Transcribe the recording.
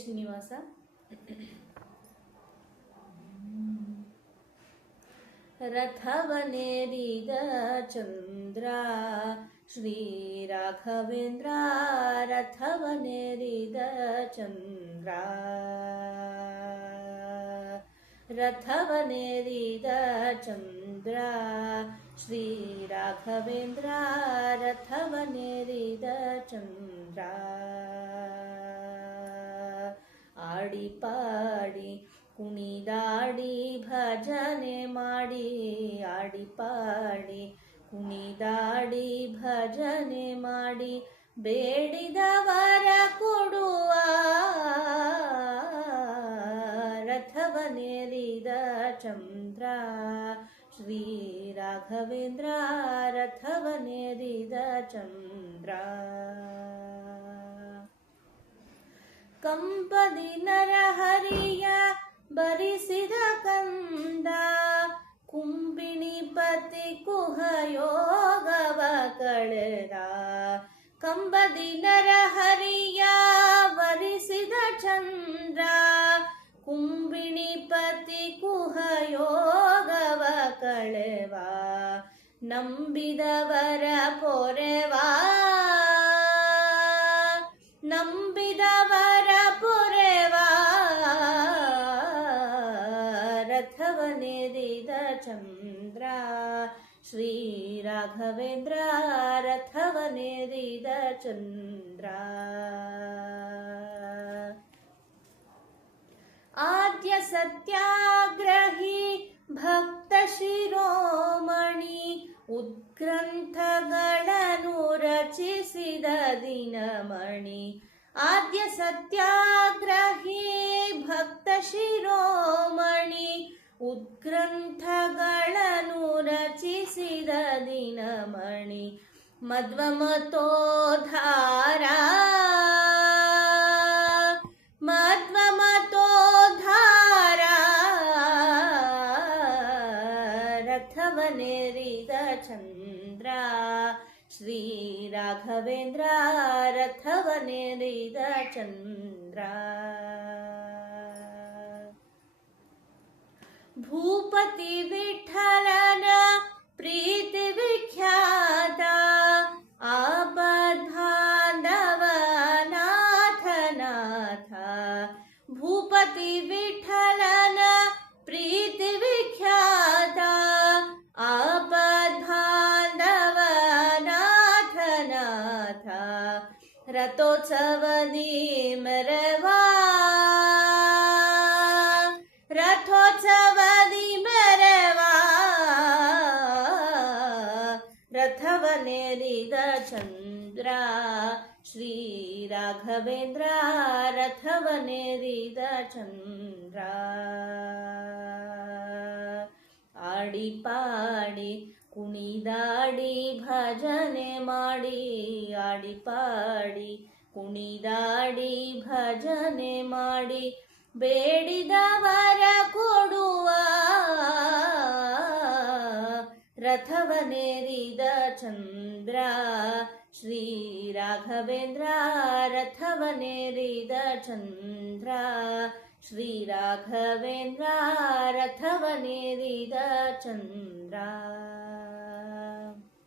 ಶ್ರೀನಿವಾಸ. ರಥವನೇರಿದ ಚಂದ್ರ ಶ್ರೀ ರಾಘವೇಂದ್ರ, ರಥವನೇರಿದ ಚಂದ್ರ, ರಥವನೇರಿದ ಚಂದ್ರ ಶ್ರೀ ರಾಘವೇಂದ್ರ, ರಥವನೇರಿದ ಚಂದ್ರ. ಆಡಿ ಪಾಡಿ ಕುಣಿದಾಡಿ ಭಜನೆ ಮಾಡಿ, ಆಡಿ ಪಾಡಿ ಕುಣಿದಾಡಿ ಭಜನೆ ಮಾಡಿ, ಬೇಡಿದವರ ಕೊಡುವ ರಥವನೇರಿದ ಚಂದ್ರ ಶ್ರೀ ರಾಘವೇಂದ್ರ, ರಥವನೇರಿದ ಚಂದ್ರ. ಕಂಪದಿ ನರಹರಿಯ ಬರಿಸಿದ ಕಂದ, ಕುಂಬಿಣಿಪತಿ ಕುಹಯೋಗವ ಕಳೆದ. ಕಂಬದಿ ನರಹರಿಯ ವರಿಸಿದ ಚಂದ್ರ, ಕುಂಬಿಣಿಪತಿ ಕುಹಯೋಗವ ಕಳೆವ. ನಂಬಿದವರ ಪೊರೆವಾ, ನಂಬಿದವರ ಪೊರೆವಾ, ರಥವನೇರಿದ ಚಂದ್ರ ಶ್ರೀ ರಾಘವೇಂದ್ರ, ರಥವನೇರಿದ ಚಂದ್ರ. ಆದ್ಯ ಸತ್ಯಾಗ್ರಹಿ ಭಕ್ತ ಶಿರೋಮಣಿ, ಉದ್ಗ್ರಂಥಗಳನ್ನು ರಚಿಸಿದ ದಿನಮಣಿ. ಆದ್ಯ ಸತ್ಯಾಗ್ರಹಿ ಭಕ್ತ ಶಿರೋಮಣಿ, ಉದ್ಗ್ರಂಥಗಳನ್ನು ರಚಿಸಿದ ದಿನಮಣಿ. ಮಧ್ವಮತೋದ್ಧಾರ, ಮಧ್ವಮತೋದ್ಧಾರ, ರಥವನೇರಿದ ಚಂದ್ರ ಶ್ರೀ ರಾಘವೇಂದ್ರ, ರಥವನೇರಿದ ಚಂದ್ರ. ಭೂಪತಿ ವಿಠಲನ ಪ್ರೀತಿ ವಿಖ್ಯಾತ, ಆಪದ್ಬಾಂಧವ ನಾಥ ನಾಥ. ಭೂಪತಿ ವಿಠಲನ ಪ್ರೀತಿ ವಿಖ್ಯಾತ, ಆಪದ್ಬಾಂಧವ ನಾಥ ನಾಥ. ರಥೋತ್ಸವದಿ ಮೆರವಾ, ರಥೋತ್ಸವದಿ ಮೆರವಾ, ರಥವನೇರಿದ ಚಂದ್ರ ಶ್ರೀ ರಾಘವೇಂದ್ರ, ರಥವನೇರಿದ ಚಂದ್ರ. ಆಡಿ ಪಾಡಿ ಕುಣಿದಾಡಿ ಭಜನೆ ಮಾಡಿ, ಆಡಿ ಪಾಡಿ ಕುಣಿದಾಡಿ ಭಜನೆ ಮಾಡಿ, ಬೇಡಿದವರ ಕೊಡುವ ರಥವನೇರಿದ ಚಂದ್ರ ಶ್ರೀ ರಾಘವೇಂದ್ರ, ರಥವನೇರಿದ ಚಂದ್ರ ಶ್ರೀ ರಾಘವೇಂದ್ರ, ರಥವನೇರಿದ ಚಂದ್ರ.